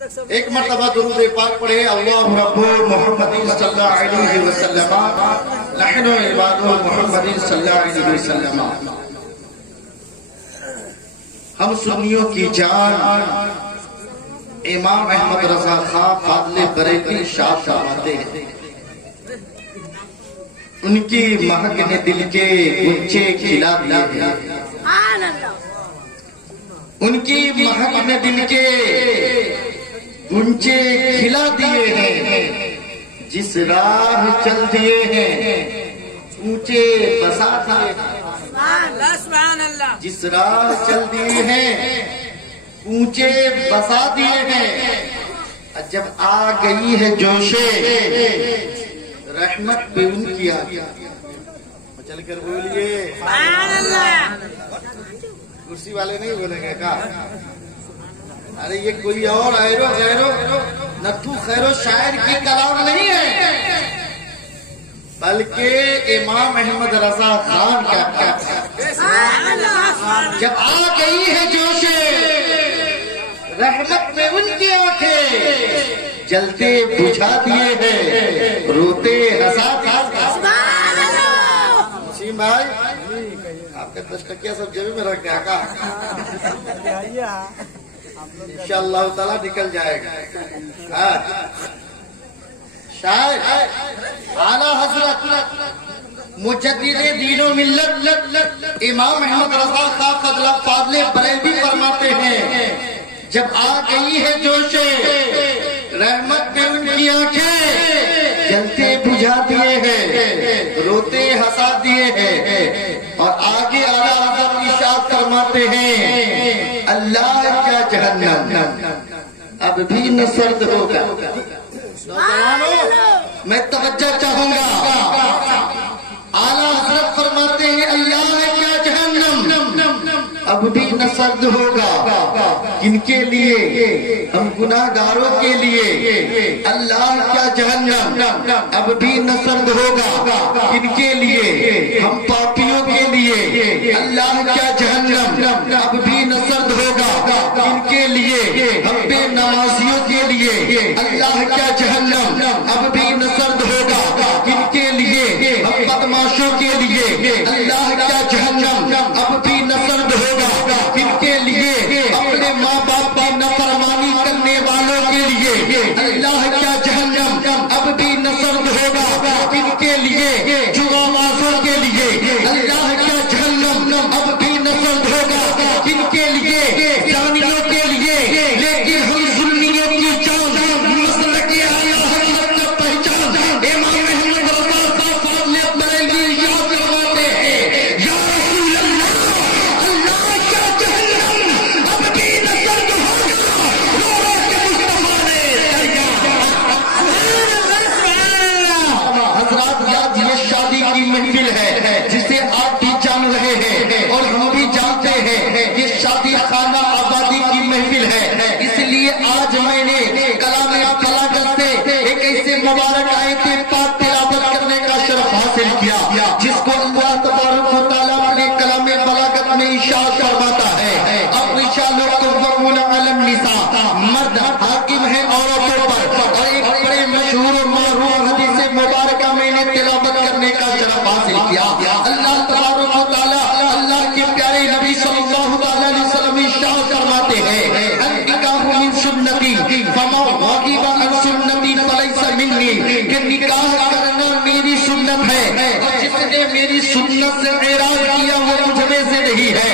ایک مرتبہ درود پاک پڑھے اللہ رب محمد صلی اللہ علیہ وسلم نحن عباد محمد صلی اللہ علیہ وسلم. ہم سنیوں کی جان امام احمد رضا خان فاضل بریلوی ارشاد فرماتے ہیں، ان کی مہک نے دل کے گنچے کھلا دیے ہیں، ان کی مہک نے دل کے گنچے کھلا دیے ہیں، جس راہ چل دیے ہیں اونچے بسا دیے ہیں، جس راہ چل دیے ہیں اونچے بسا دیے ہیں. جب آ گئی ہے جوشے رحمت پہ ان کی آ گیا. چل کر بولیے کرسی والے نہیں بولیں گے کہا؟ ارے یہ کوئی اور ایرو غیرو نتھو خیرو شاعر کی کلام نہیں ہے، بلکہ امام احمد رضا خان کا کیا. جب آ گئی ہے جوشے رحمت میں ان کی آنکھیں جلتے بجھا دیے ہیں روتے ہنسا دیے. نسیم بھائی آپ کا تشتکیہ سب جیب میں رکھ دیا کا انشاءاللہ تعالیٰ نکل جائے گا. شاید اعلیٰ حضرت مجدد دین و ملت امام احمد رضا خان فاضل بریلوی فرماتے ہیں، جب آ گئی ہے جوشے رحمت میں ان کی آنکھیں جلتے بجھا دیے ہیں روتے ہنسا دیے ہیں. اور آگے اعلیٰ حضرت ارشاد فرماتے ہیں، اللہ کا جہنم اب بھی نہ سرد ہوگا. میں توجہ چاہوں گا، اعلیٰ حضرت فرماتے ہیں اللہ کا جہنم اب بھی نہ سرد ہوگا. کن کے لیے؟ ہم گناہ گاروں کے لیے. اللہ کا جہنم اب بھی نہ سرد ہوگا. کن کے لیے؟ ہم پاپیوں کے لیے. اللہ کا جہنم اب بھی نہ سرد ہوگا. کن کے لیے؟ ہم بے نمازیوں کے لیے. اللہ کا جہنم اب بھی نہ سرد ہوگا. کن کے لیے؟ ہم بدماشوں کے لیے. اللہ کا جہنم اب بھی نہ سرد ہوگا. کن کے لیے؟ اپنے ماں باپ کی نافرمانی کرنے والوں کے لیے. اللہ کا جہنم اب بھی نہ سرد ہوگا. کن کے لیے؟ جوابازوں کے لیے. اللہ کا جہنم اب بھی نہ سرد ہوگا. کن کے لیے؟ جانیوں کے لیے. لیکن ہم سنیوں کی جان مسلک اعلیٰ حضرت کا پہچان امام احمد رضا خان فاضل بریلوی یاد کرواتے ہیں، یا رسول اللہ اللہ کا جہنم اب بھی نہ سرد ہوگا. حضرات یاد یہ شادی کی محفل ہے جسے آپ بھی جان رہے ہیں اور ہم بھی جانتے ہیں. یہ شادی خانہ آبادی کی محفل ہے، اس لیے آج میں نے کلام بلاغت سے ایک ایسے مبارک آیت پاک تلاوت کرنے کا شرف حاصل کیا جس کو اللہ تبارک و تعالیٰ اپنے کلام بلاغت میں ارشاد فرماتا ہے، الرجال قوامون علی النساء، مرد حاکم ہیں عورتوں پر. اور ایک بڑے مشہور و معروف حدیث مبارکہ میں نے تلاوت کرنے کا شرف حاصل کیا. اللہ تبارک و تعالیٰ اللہ کے پیارے نبی صلی اللہ علیہ وسلم ارشاد فرماتے ہیں، النکاح من سنتی فمن رغب عن سنتی فلیس منی، کہ نکاح کرنا میری سنت ہے اور جس نے میری سنت سے اعراض کیا وہ مجھ میں سے نہیں ہے.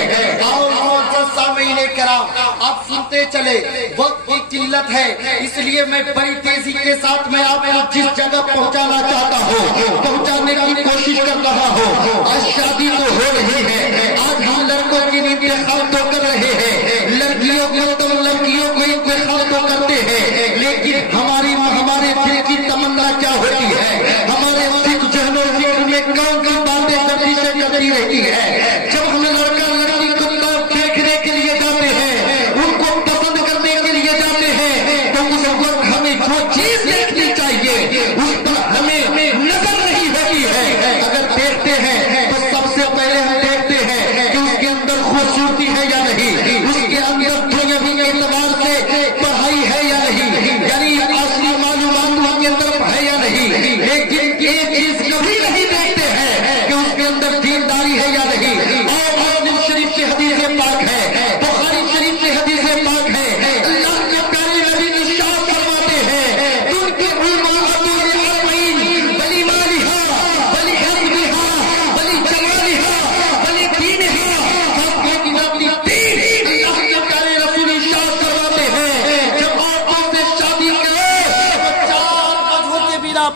سامعین کرام آپ سنتے چلے، وقت کی قلت ہے اس لیے میں بڑی تیزی کے ساتھ میں آپ کو جس جگہ پہنچانا چاہتا ہوں پہنچانے کی کوشش کر رہا ہوں. آج شادی تو ہو رہی ہے، آج ہم لڑکوں کی انتخاب تو کر رہے ہیں، لڑکیوں کو انتخاب تو کرتے ہیں، لیکن ہمارے دل کی تمنا کیا ہوتی ہے؟ ہمارے ذہن و فکر میں کون سی باتیں کرتی رہتی ہے؟ جب ہم لڑکا لڑکی کو دیکھنے کے لیے جاتے ہیں، ان کو پسند کرنے کے لیے جاتے ہیں، تو اس وقت ہمیں جو چیز دیکھنی چاہیے اس پر ہمیں نظر نہیں ہوتی ہے. اگر دیکھتے ہیں تو سب سے پہلے ہم دیکھتے ہیں کہ اس کے اندر خوبصورتی ہے یا نہیں، اس کے اندر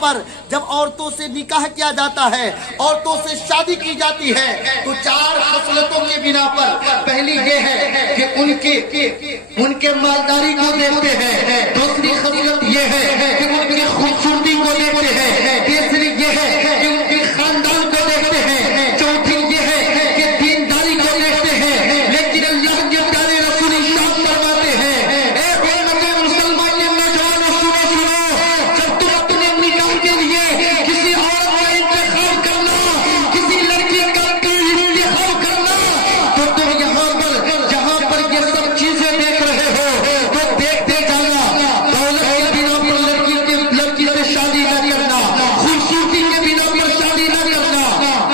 پر جب عورتوں سے نکاح کیا جاتا ہے، عورتوں سے شادی کی جاتی ہے، تو 4 خصلتوں کے بنا پر پہلی یہ ہے کہ ان کے مالداری کو دیکھتے ہیں، دوسری خصلت یہ ہے کہ ان کی خوبصورتی کو دیکھتے ہیں، تیسری یہ ہے کہ ان کے خاندان کو دیکھتے ہیں، چوتھی یہ ہے کہ دینداری کو دیکھتے ہیں۔ لیکن اللہ کے پیارے رسول ارشاد فرماتے ہیں، اے امت مسلمان نوجوانوں سنو، جب تم اپنے نکاح کے لیے کسی عورت کا انتخاب کرنا، کسی لڑکی کا انتخاب کرنا، تو تم جہاں پر یہ سب چیزیں دیکھ رہے ہو تو دیکھتے جانا، دولت کے بنا پر لڑکی سے شادی نہ کرنا، خوبصورتی کے بنا پر شادی نہ کرنا،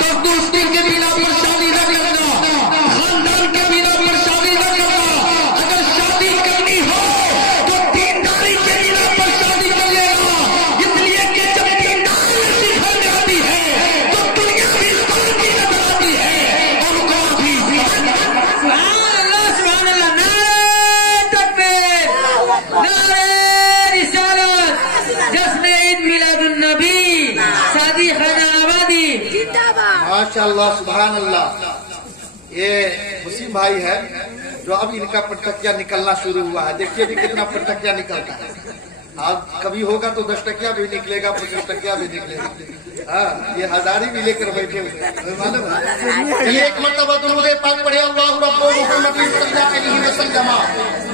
تندرستی کے بنا پر شادی نہ کرنا، خاندان کے بنا پر شادی نہ کرنا۔ اگر شادی کرنی ہو تو دینداری کے بنا پر شادی کریے گا، اس لیے کہ جب دینداری گھر میں آتی ہے تو دنیا بھی سامنے نظر آتی ہے اور کو بھی۔ سبحان اللہ سبحان اللہ، نعرہ تکبیر، نعرہ رسالت، جشن عید میلاد النبی، سعدی خانہ آبادی۔ ماشاء اللہ سبحان اللہ۔ یہ مسلم بھائی ہے جو اب ان کا پٹکیا نکلنا شروع ہوا ہے، دیکھیے بھی کتنا پٹکیا نکلتا ہے۔ اب کبھی ہوگا تو 10 ٹکیا بھی نکلے گا، 25 ٹکیا بھی نکلے گا۔ ہاں، یہ ہزاری بھی لے کر بیٹھے ہوئے معلوم ہے۔ چلیے ایک مرتبہ درود پاک پڑھے، اللہ رب محمد صلی اللہ علیہ وسلم،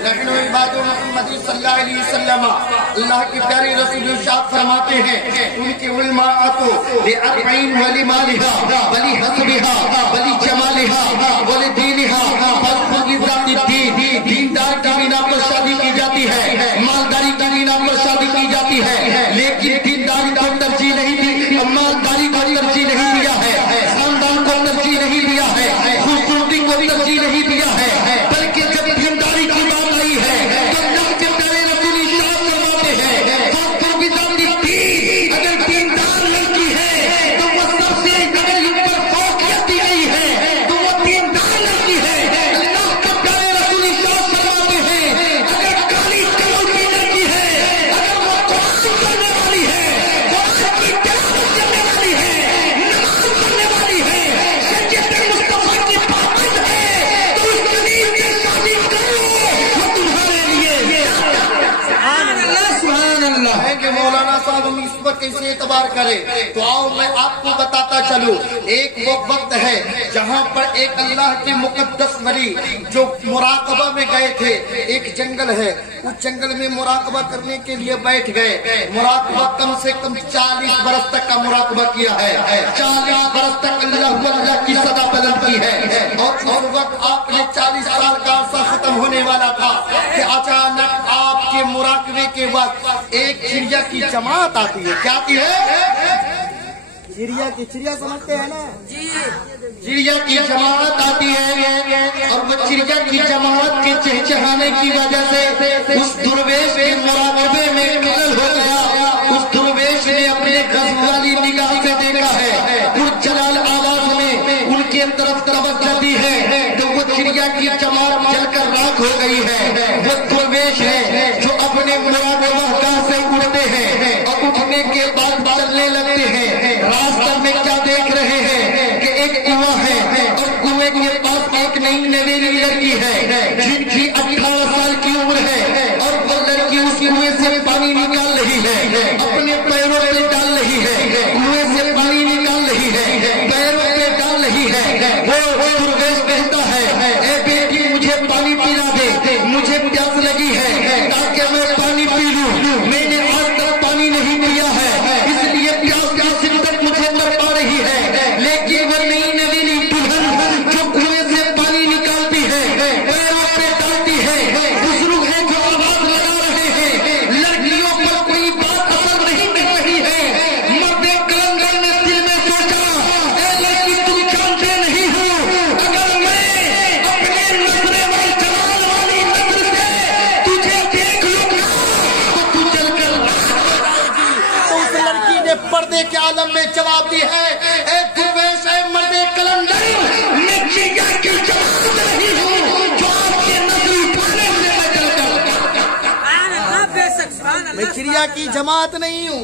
نحن عباد محمد صلی اللہ علیہ وسلم۔ اللہ کے پیارے رسول ارشاد فرماتے ہیں، ان کی علماء لأربعین ولمالها ولحسبها ولجمالها ولدینها فاصبر بذات الدین۔ دیندار کی بنا پر شادی کی جاتی ہے، مالداری کی بنا پر شادی کی جاتی ہے، لیکن دینداری کو ترجیح نہیں دی، مالداری کو ترجیح نہیں دیا ہے، خاندان کو ترجیح نہیں دیا ہے، خوبصورتی کو ترجیح نہیں دیا ہے، بلکہ جب دینداری کی بات آئی ہے تو اللہ کے پیارے رسول ارشاد فرماتے ہیں، فاصبر بذات الدین۔ اگر دیندار لڑکی ہے تو وہ سب سے اگر ان پر فوقیت دی گئی ہے تو وہ دیندار لڑکی ہے۔ اللہ کے پیارے رسول ارشاد فرماتے ہیں، اگر کالی کلر کی لڑکی ہے، اگر وہ قرآن پڑھنے والی ہے، قرآن کی تلاوت کرنے والی ہے، نماز پڑھنے والی ہے، شریعت مصطفیٰ کی پابند ہے، تو اس قریب سے شادی کرو، وہ تمہارے لیے۔ سبحان اللہ سبحان اللہ۔ ہے کہ مولانا صاحب ہم اس پر کیسے اعتبار کریں، تو آؤ میں آپ کو بتاتا چلوں۔ ایک وہ وقت ہے جہاں پر ایک اللہ کے مقدس ولی جو مراقبہ میں گئے تھے، ایک جنگل ہے، اس جنگل میں مراقبہ کرنے کے لیے بیٹھ گئے۔ مراقبہ کم سے کم 40 برس تک کا مراقبہ کیا ہے، 40 برس تک اللہ کی صدا بلند کی ہے، اور اس وقت آپ نے 40 سال کا عرصہ ختم ہونے والا تھا کہ اچانک آپ کے مراقبے کے وقت ایک چڑیا کی جماعت آتی ہے۔ کیا آتی ہے؟ چڑیا سمجھتے ہیں نا؟ چڑیا کی جماعت آتی ہے، اور وہ چڑیا کی جماعت کے چہچہانے کی وجہ سے اس درویش کے مراقبے میں خلل ہو گیا۔ اس درویش نے اپنے غضب والی نگاہ سے دیکھا ہے، اس جلال آواز میں ان کے طرف توجہ دی ہے، تو وہ چڑیا کی جماعت جل کر راکھ ہو گئی ہے۔ وہ درویش ہے جو اپنے مراقبہ گاہ سے اڑتے ہیں اور اٹھنے کے بعد چلنے لگتے ہیں۔ راستہ میں کیا دیکھ رہے ہیں کہ ایک کنواں ہے، اور کنویں کے پاس ایک نئی نویلی لڑکی ہے جن کی 18 سال کی عمر ہے، اور وہ لڑکی اس کنویں سے پانی نکال رہی ہے، اپنے پیروں پہ ڈال رہی ہے، کنویں سے پانی نکال رہی ہے، پیروں پہ ڈال رہی ہے۔ وہ درویش کہتا ہے، اے بیٹی مجھے پانی پلا دے، مجھے پیاس لگی ہے تاکہ میں پانی پی لوں، میں نے آج تک پانی نہیں پیا ہے، اس لیے پیاس کی شدت مجھے تڑپا رہی ہے۔ لیکن وہ نئی نویلی دلہن جو کنویں سے پانی نکالتی ہے، پیروں پہ ڈالتی ہے، بزرگ ہیں جو آواز لگا رہے ہیں، لڑکیوں پر کوئی بات اثر نہیں کر رہی ہے۔ مرد کلندر نے دل میں سوچا، اے لڑکی تم جانتے نہیں ہو، اگر میں اپنے نظرے والی جمال والی نظر سے تجھے دیکھ لوں گا تو تو چل کر۔ تو اس لڑکی نے پردے کے عالم میں جواب دی ہے، اے درویش اے مرد کلندر، میں چڑیا کی جماعت نہیں ہوں جو آپ کے نظر اٹھانے سے میں چل کر۔ سبحان اللہ بے شک، سبحان اللہ۔ میں چڑیا کی جماعت نہیں ہوں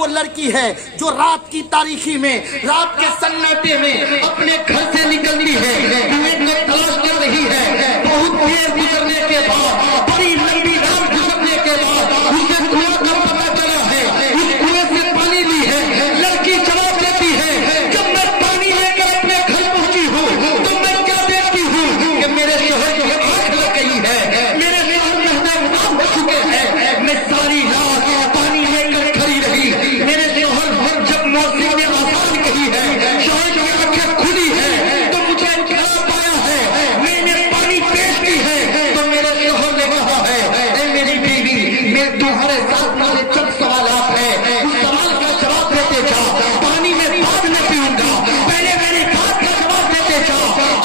وہ لڑکی ہے جو رات کی تاریخی میں، رات کے سناٹے میں اپنے گھر سے نکلتی ہے، کنویں کو تلاش کر رہی ہے، بہت دیر گزرنے کے بعد، بڑی لمبی رات گزرنے کے بعد اسے کنواں کا پتہ چلا ہے، اس کنویں سے پانی لی ہے، لڑکی جواب دیتی ہے جب میں پانی لے کر اپنے گھر پہنچی ہوں تو میں کیا دیکھتی ہوں کہ میرے شوہر کی آنکھ لگ گئی ہے، میرے شوہر مہمان ہو چکے ہیں، میں ساری رات پانی لے کر کھڑی رہی، میرے شوہر جب موسم نے آسان کہی ہے، شوہر کی آنکھیں کھلی ہے تو مجھے اٹھا پایا ہے، میں نے پانی پیش کی ہے تو میرے شوہر نے کہا ہے اے میری بیوی، میں تمہارے ساتھ مجھے چند سوالات ہیں، اس سوال کا جواب دیتے جا، پانی میں بعد میں پیوں گا، پہلے میری بات کا جواب دیتے جا،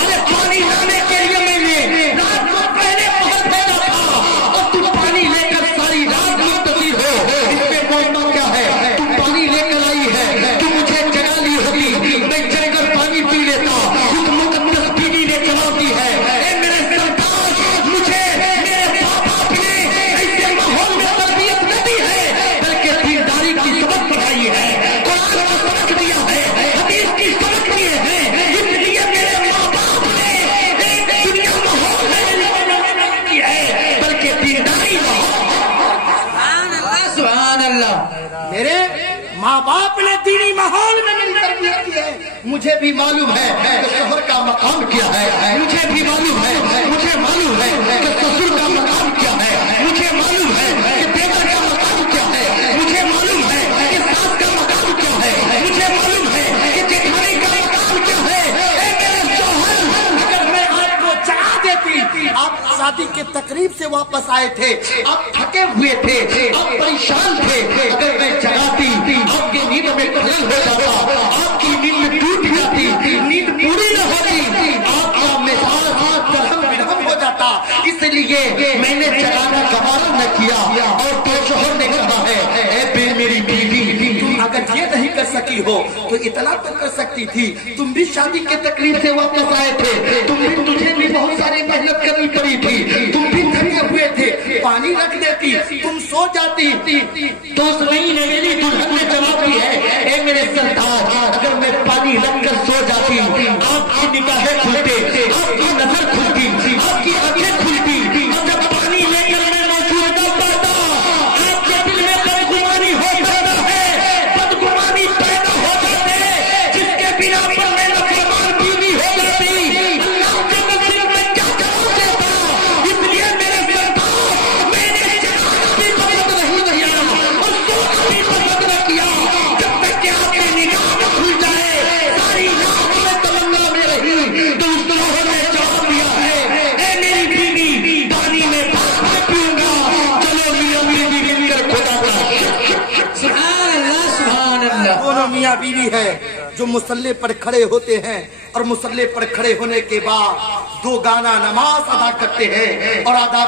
ارے پانی لانے کے لیے میں نے رات کو پہلے پہنچ دینا تھا اور تم پانی لے کر ساری رات منتظر ہو، اس میں معاملہ کیا ہے، تم پانی لے کر آئی ہے، تم مجھے جگا لی ہوتی، میں جگ کر پانی پی لیتا، خود مقدس بیوی نے جواب دی ہے اے میرے سردار، مجھے میرے باپ باپ نے ایسے ماحول میں تربیت نہ دی ہے بلکہ دینداری کی سبق پڑھائی ہے، قرآن کا سبق دیا ہے، حدیث کی سبق دیے ہیں، اس لیے میرے ماں باپ نے ایک دنیا ماحول میں کی ہے بلکہ دینداری سبحان اللہ، میرے ماں باپ نے دینی ماحول میں میری تربیت کی ہے، مجھے بھی معلوم ہے کہ شوہر کا مقام کیا ہے، مجھے بھی معلوم ہے، مجھے معلوم ہے کہ سسر کا مقام کیا ہے، مجھے معلوم ہے کہ بیٹا کا مقام کیا ہے، مجھے معلوم ہے کہ ساس کا مقام کیا ہے، مجھے معلوم ہے کہ جیٹھانی کا مقام کیا ہے، اے میرے شوہر، اگر میں آپ کو چاہ دیتی، آپ شادی کے تقریب سے واپس آئے تھے، آپ تھکے ہوئے تھے، آپ پریشان تھے، اگر میں جگاتی آپ کی نیند میں خلل ہو جاتا، آپ کی نیند ٹوٹ جاتی، نیند پوری نہ ہوتی، آپ کا مزاج درہم برہم ہو جاتا، اس لیے میں نے جگانا گوارا نہ کیا، اور تو شوہر نے کہا ہے اے بے میری بیوی، تم اگر یہ نہیں کر سکی ہو تو اطلاع تو کر سکتی تھی، تم بھی شادی کے تقریب سے واپس آئے تھے، تجھے بھی بہت ساری محنت کرنی پڑی تھی، تم بھی تھکے ہوئے تھے، پانی رکھ دیتی، تم سو جاتی، تو اس مہینے میری دلہن نے جواب دی ہے اے میرے سردار، اگر میں پانی رکھ کر سو جاتی، آپ کی نگاہیں کھلتے، آپ کی نظر کھلتی، آپ کی آنکھیں کھلتی، اور جب پانی لے کر میں موجود نہ پاتا، آپ کے دل میں بدگمانی ہو جاتا ہے، بدگمانی پیدا ہو جاتے، جس کے بنا پر میں نافرمان بیوی ہو جاتی، اللہ کے نظر میں کیا جواب دیتا، اس لیے میرے سردار، میں نے جگانا بھی پسند نہیں کیا اور سونا بھی پسند نہ کیا، جب تک کہ آپ کی نگاہ نہ کھل جائے، ساری رات میں تمنا میں رہی، تو اس دنوں نے جواب دیا ہے اے میری بیوی، پانی میں بعد میں پیوں گا، چلو میاں بیوی مل کر خدا کا سبحان اللہ، سبحان اللہ، دونوں میاں بیوی ہے جو مصلی پر کھڑے ہوتے ہیں، اور مصلی پر کھڑے ہونے کے بعد دو گانا نماز ادا کرتے ہیں، اور ادا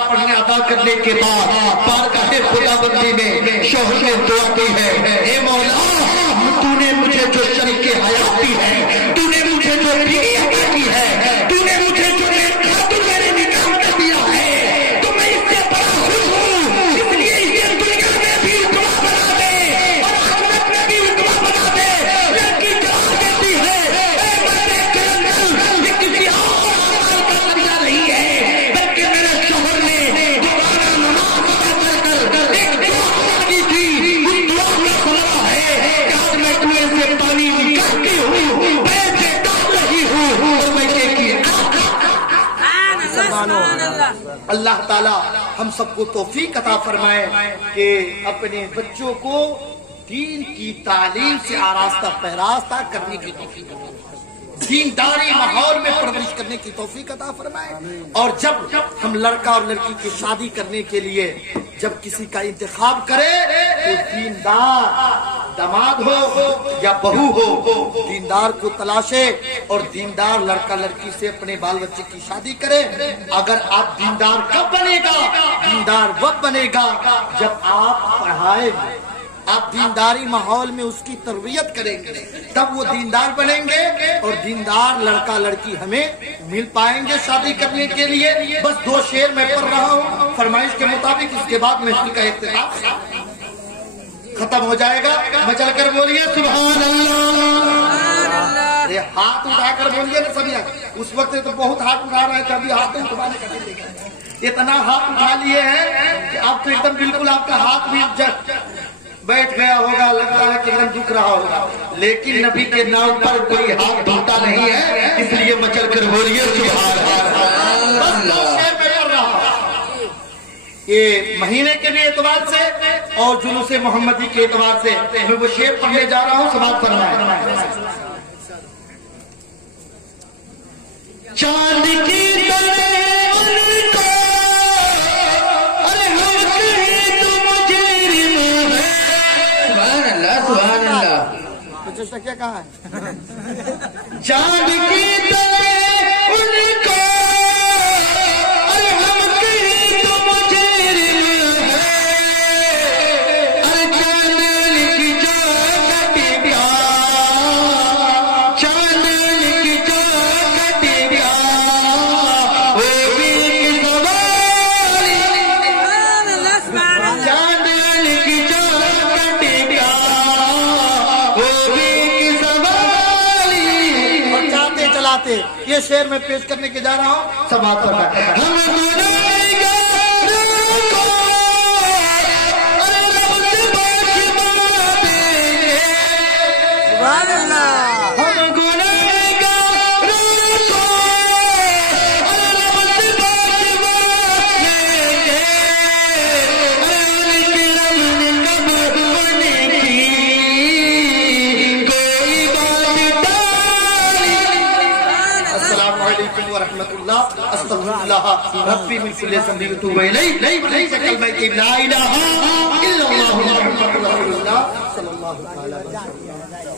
کرنے کے بعد بارگاہ خدا بندی میں شوہر نے دعا کی ہے اے مولا، تو نے مجھے جو شریک حیات دی ہے، تو نے مجھے جو بیوی عطا کی ہے، تو نے مجھے جو خاتون میرے نکاح میں دیا ہے، تو میں اس سے بڑا خوش ہوں، اس لیے اسے دنیا میں بھی اتوا بنا دے اور آخرت میں بھی اتوا بنا دے، لڑکی جواب دیتی ہے اے مرد کرنل، یہ کسی اور عمل کا ذریعہ نہیں ہے بلکہ میرے شوہر نے دوبارہ نماز ادا کر ایک دعا کی تھی، اس دعا کا سوال ہے کہ آج میں کنویں سے پانی نکالتی ہوں، پیٹ سے ڈال رہی ہوں، اور میں اللہ تعالی ہم سب کو توفیق عطا فرمائے کہ اپنے بچوں کو دین کی تعلیم سے آراستہ پیراستہ کرنے کی توفیق عطا فرمائے، دینداری ماحول میں پرورش کرنے کی توفیق عطا فرمائے، اور جب ہم لڑکا اور لڑکی کی شادی کرنے کے لیے جب کسی کا انتخاب کرے تو دیندار داماد ہو یا بہو ہو، دیندار کو تلاشے اور دیندار لڑکا لڑکی سے اپنے بال بچے کی شادی کرے۔ اگر آپ دیندار کب بنے گا؟ دیندار وقت بنے گا جب آپ پڑھائیں گے، آپ دینداری ماحول میں اس کی تربیت کریں گے، تب وہ دیندار بنیں گے اور دیندار لڑکا لڑکی ہمیں مل پائیں گے شادی کرنے کے لیے۔ بس 2 شعر میں پڑھ رہا ہوں فرمائش کے مطابق، اس کے بعد محفل کا اختتام۔ ختم ہو جائے گا. مچل کر بولیے سبحان اللہ. یہ ہاتھ اٹھا کر بولیے نا سبھی. اس وقت تو بہت ہاتھ اٹھا رہے تھے, ابھی ہاتھ اٹھانے کا نہیں. اتنا ہاتھ اٹھا لیے ہیں کہ اب تو ایک دم بالکل آپ کا ہاتھ بھی بیٹھ گیا ہوگا, لگتا ہے کہ ایک دم دکھ رہا ہوگا. لیکن نبی کے نام پر کوئی ہاتھ ڈھوتا نہیں ہے, اس لیے مچل کر بولیے سبحان اللہ. یہ مہینے کے بھی اعتبار سے اور جلوس محمدی کے اعتبار سے میں وہ شعر پڑھنے جا رہا ہوں, سماعت فرمائیں. چاند کی طرح ان کو الحق ہے تو مجرم ہے. سبحان اللہ سبحان اللہ. کیا کہا ہے؟ چاند کی طرح ان کو الحق ہے تو مجرم ہے. چاند کی چوکھٹ پیار, چاند کی چوکھٹ پیار, وہ بھی سواری. چاند کی چوکھٹ پیار, وہ بھی سواری. اور چاہتے چلاتے یہ شعر میں پیش کرنے کے جا رہا ہوں, سماعت فرمائیں. ہم گناہگار کو رب سے بخشواتے ہیں. سبحان اللہ. ہم گناہگار کو رب سے بخشواتے ہیں. کرم نے کب بنے کی کوئی بات ٹالی. السلام علیکم ورحمۃ اللہ. استغفر اللہ ربی من کل ذنب واتوب الیہ. ليس كلمة لا إله إلا الله محمد رسول الله صلى الله عليه وسلم.